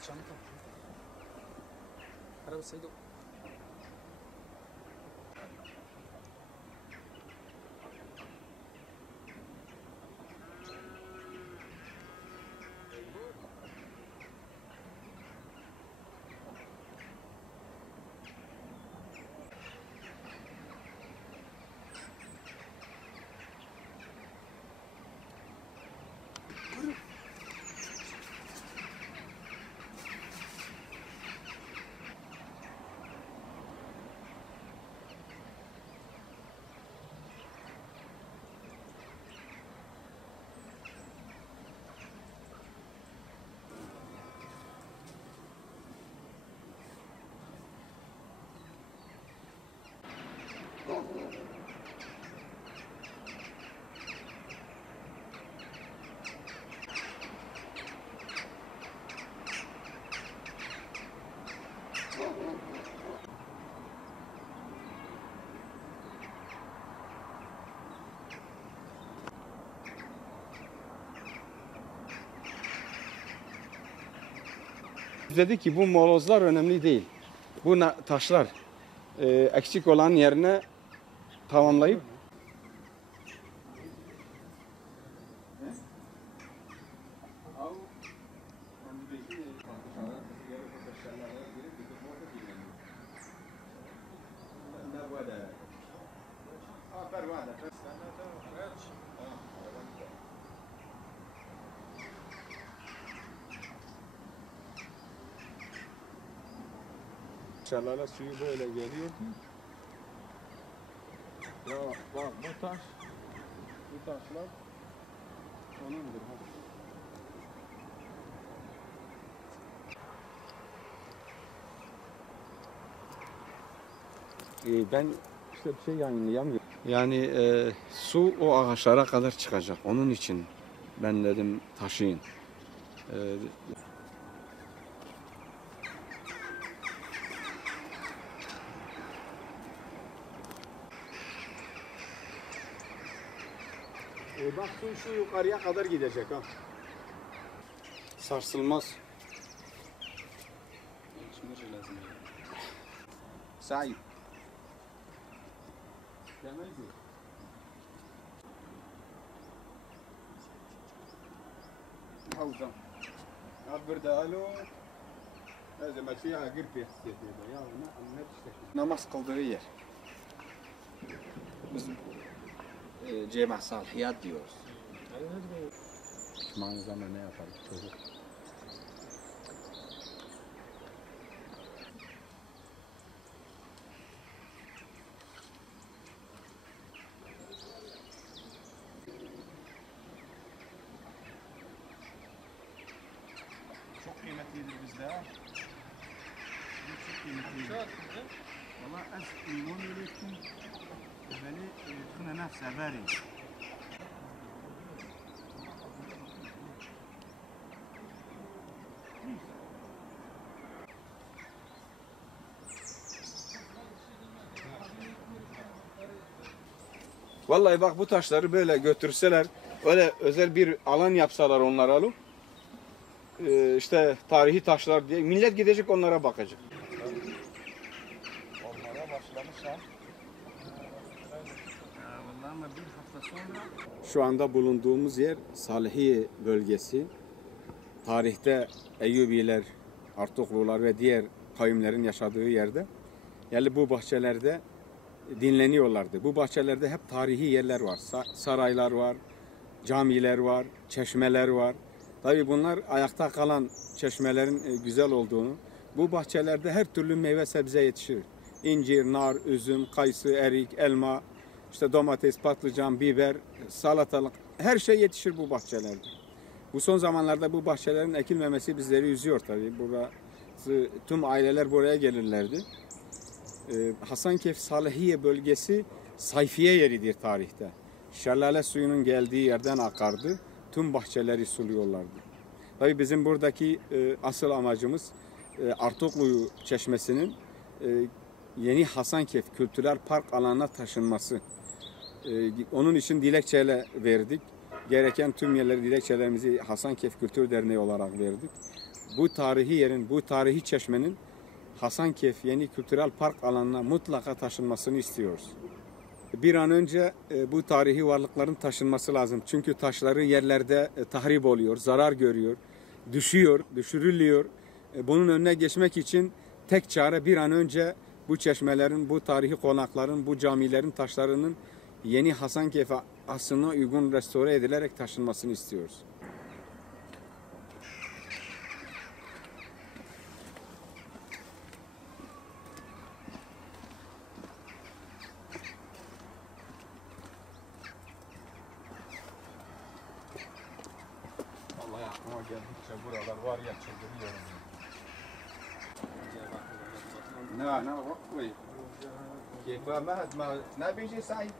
الشنطة أنا بسيده. Dedi ki bu molozlar önemli değil. Bu taşlar eksik olan yerine tamamlayıp Şelale suyu böyle geliyor. Ya bak bu taşlar onundur. ben işte bir şey yayınlayamıyorum. Yani su o ağaçlara kadar çıkacak. Onun için ben dedim taşıyın. Bak su şu yukarıya kadar gidecek ha. Sarsılmaz. Sahip. Demez mi? Havza. Burada alo. Lazım فيها قرب يحسيتي يا namaz kıldığı yer. Biz Cema Salihiyat diyoruz. Pişman zaman ne yapar çocuk? Çok kıymetlidir bizde. Çok kıymetlidir. Valla az iman öğrettim. Beni kına nefse verin. Vallahi bak bu taşları böyle götürseler, öyle özel bir alan yapsalar onlara alıp, işte tarihi taşlar diye millet gidecek onlara bakacak. Onlara başlamışlar. Vallahi ama bir hafta sonra. Şu anda bulunduğumuz yer Salihiye bölgesi. Tarihte Eyyubiler, Artuklular ve diğer kavimlerin yaşadığı yerde. Yani bu bahçelerde dinleniyorlardı. Bu bahçelerde hep tarihi yerler var. Saraylar var, camiler var, çeşmeler var. Tabii bunlar ayakta kalan çeşmelerin güzel olduğunu. Bu bahçelerde her türlü meyve sebze yetişir. İncir, nar, üzüm, kayısı, erik, elma, işte domates, patlıcan, biber, salatalık, her şey yetişir bu bahçelerde. Bu son zamanlarda bu bahçelerin ekilmemesi bizleri üzüyor tabii. Burası, tüm aileler buraya gelirlerdi. Hasankeyf Salihiye bölgesi sayfiye yeridir tarihte. Şelale suyunun geldiği yerden akardı. Tüm bahçeleri suluyorlardı. Tabii bizim buradaki asıl amacımız Artuklu Çeşmesi'nin yeni Hasankeyf Kültürel Park alanına taşınması. Onun için dilekçeyle verdik. Gereken tüm yerleri dilekçelerimizi Hasankeyf Kültür Derneği olarak verdik. bu tarihi yerin, bu tarihi çeşmenin Hasankeyf Yeni Kültürel Park alanına mutlaka taşınmasını istiyoruz. Bir an önce bu tarihi varlıkların taşınması lazım. Çünkü taşları yerlerde tahrip oluyor, zarar görüyor, düşüyor, düşürülüyor. Bunun önüne geçmek için tek çare bir an önce bu çeşmelerin, bu tarihi konakların, bu camilerin taşlarının yeni Hasankeyf aslına uygun restore edilerek taşınmasını istiyoruz. Vallahi aklıma geldikçe buralar var ya çıldırıyorum. Ne bak, keyfe ma ne beyce Said?